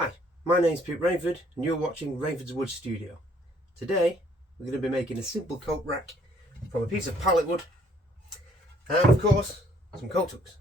Hi, my name's Pete Rainford and you're watching Rainford's Wood Studio. Today we're going to be making a simple coat rack from a piece of pallet wood and of course some coat hooks.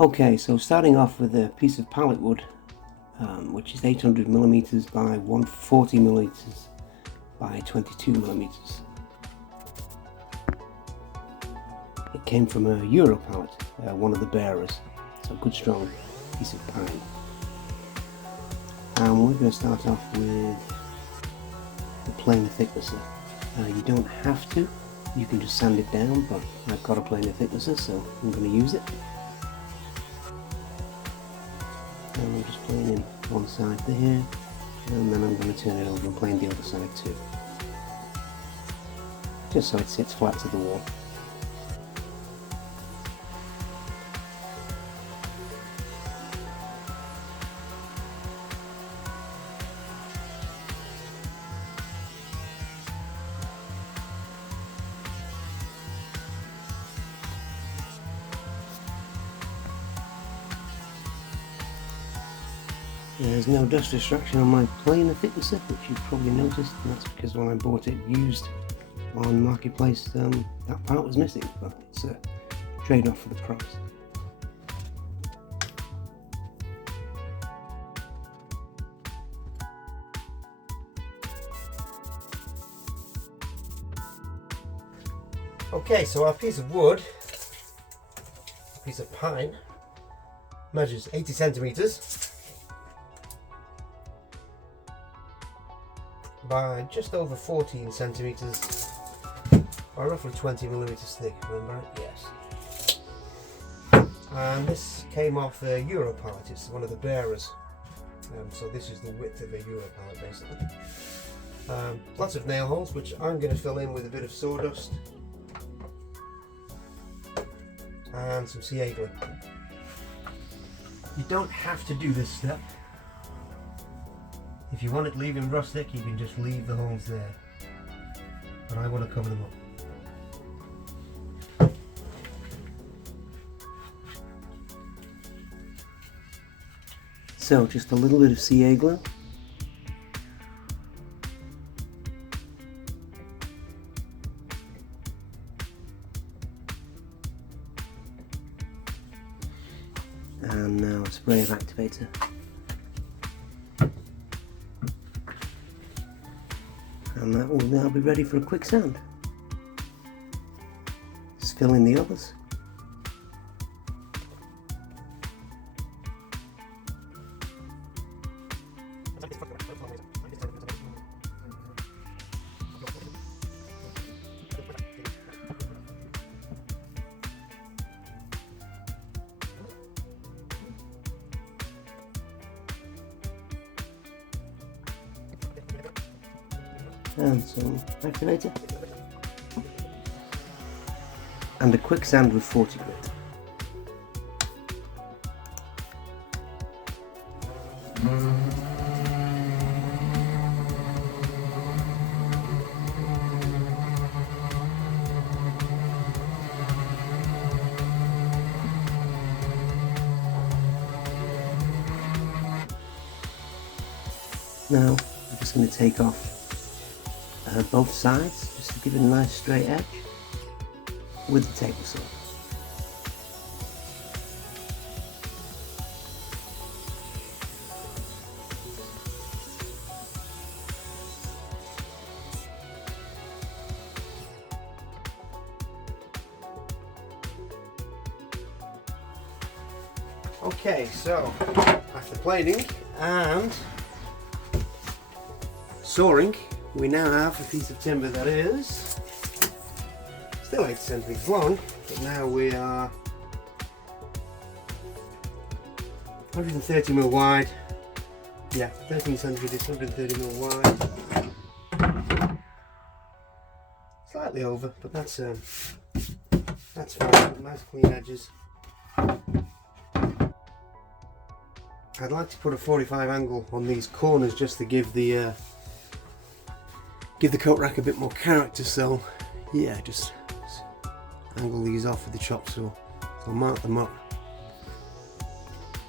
Okay, so starting off with a piece of pallet wood, which is 800mm by 140mm by 22mm. It came from a Euro pallet, one of the bearers, so a good strong piece of pine. And we're going to start off with the planer thicknesser. You don't have to, you can just sand it down, but I've got a planer thicknesser, so I'm going to use it. And I'm just playing in one side there, and then I'm going to turn it over and plane the other side too, just so it sits flat to the wall. There's no dust extraction on my planer thicknesser, which you've probably noticed, and that's because when I bought it used on Marketplace, that part was missing, but it's a trade-off for the price. Okay, so our piece of wood, a piece of pine, measures 80 centimeters by just over 14 centimeters by roughly 20mm thick, remember it? Yes. And this came off a Euro pallet, it's one of the bearers. So this is the width of a Euro pallet basically. Lots of nail holes, which I'm going to fill in with a bit of sawdust and some sea glue. You don't have to do this step. If you want it leaving rustic, you can just leave the holes there, but I want to cover them up. So just a little bit of sea glue, and now a spray of activator. And that will now be ready for a quick sand. Just fill in the others. And some activator, and a quick sand with 40 grit. Now I'm just going to take off both sides, just to give it a nice straight edge with the table saw. Okay, so after planing and sawing, we now have a piece of timber that is still 8 centimeters long, but now we are 130mm wide. Yeah, 13 centimeters, 130mm wide. Slightly over, but that's fine. Nice clean edges. I'd like to put a 45 angle on these corners just to give the coat rack a bit more character. So yeah, just angle these off with the chop saw. So I'll mark them up.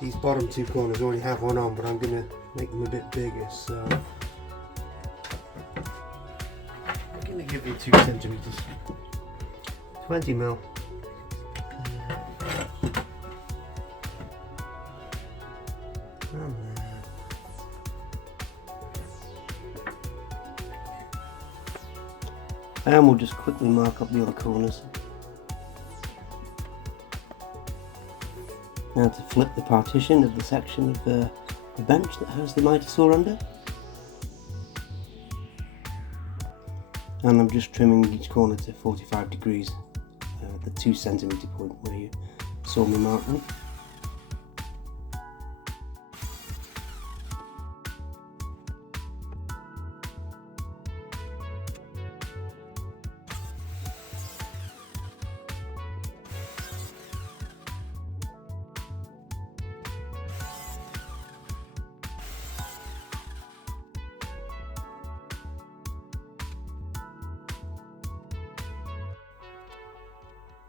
These bottom two corners already have one on, but I'm going to make them a bit bigger. So I'm going to give them 2 centimeters, 20mm. And we'll just quickly mark up the other corners. Now to flip the partition of the section of the bench that has the miter saw under. And I'm just trimming each corner to 45 degrees at the 2 centimeter point where you saw me mark them.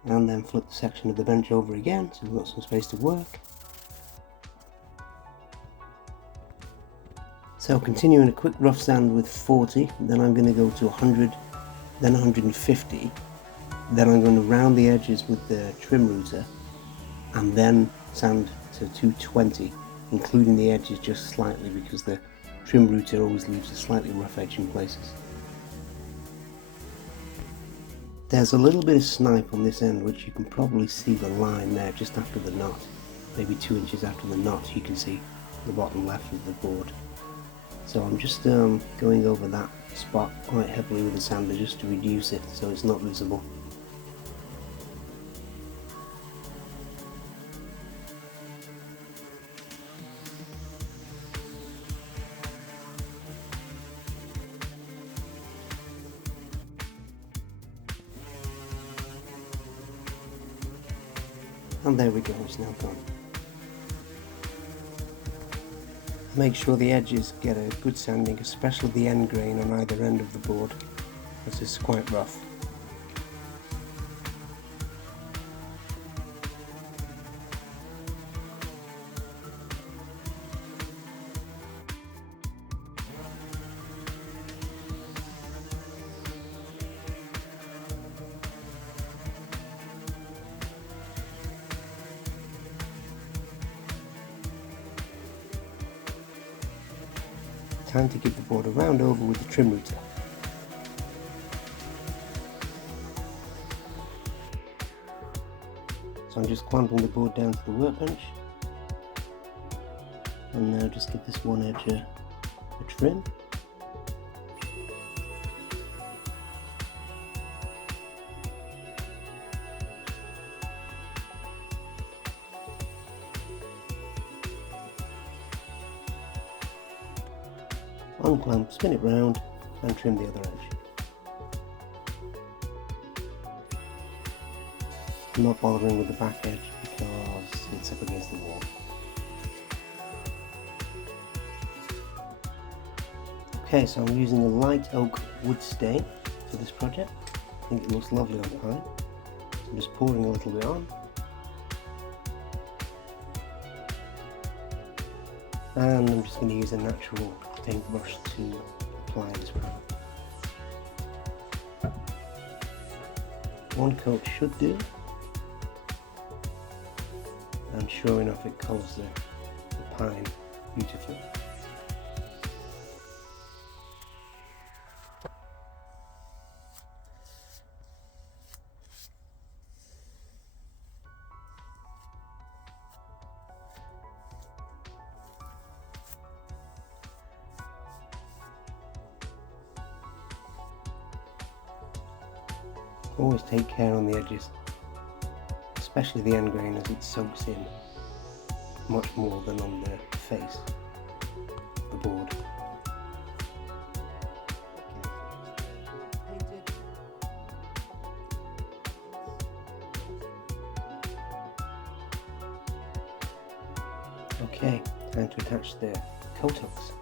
And then flip the section of the bench over again so we've got some space to work. So continuing a quick rough sand with 40, then I'm going to go to 100, then 150, then I'm going to round the edges with the trim router and then sand to 220, including the edges just slightly because the trim router always leaves a slightly rough edge in places. There's a little bit of snipe on this end, which you can probably see the line there just after the knot. Maybe 2 inches after the knot you can see the bottom left of the board. So I'm just going over that spot quite heavily with the sander just to reduce it so it's not visible. And there we go, it's now gone. Make sure the edges get a good sanding, especially the end grain on either end of the board, as it's quite rough. Time to give the board a round over with the trim router. So I'm just clamping the board down to the workbench, and now just give this one edge a trim. Unclamp, spin it round and trim the other edge. I'm not bothering with the back edge because it's up against the wall. Okay, so I'm using a light oak wood stain for this project. I think it looks lovely on pine. So I'm just pouring a little bit on. And I'm just going to use a natural paintbrush to apply this product. One coat should do, and sure enough it colours the pine beautifully. Always take care on the edges, especially the end grain, as it soaks in much more than on the face of the board. Okay, time to attach the coat hooks.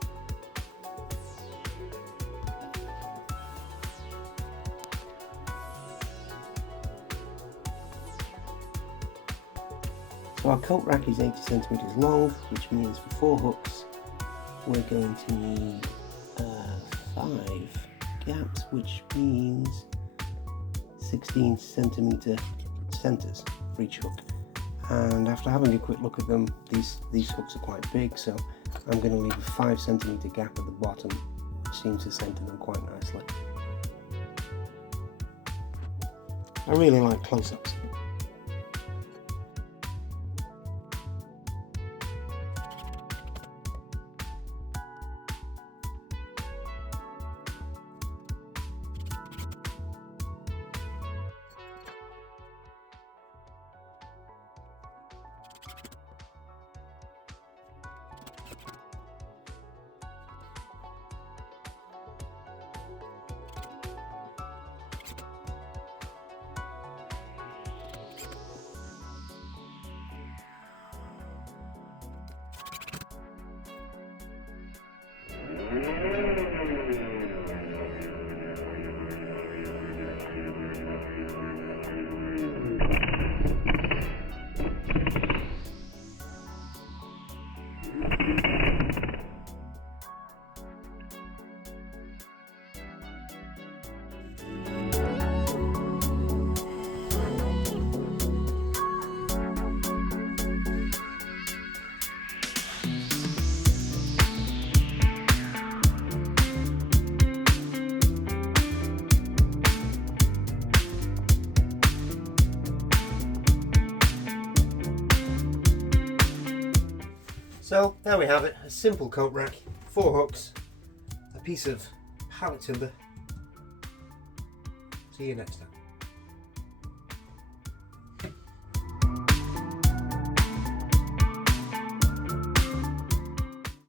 So our coat rack is 80 centimeters long, which means for 4 hooks we're going to need 5 gaps, which means 16 centimeter centers for each hook. And after having a quick look at them, these hooks are quite big, so I'm going to leave a 5 centimeter gap at the bottom, which seems to center them quite nicely. I really like close-ups. So there we have it, a simple coat rack, 4 hooks, a piece of pallet timber. See you next time.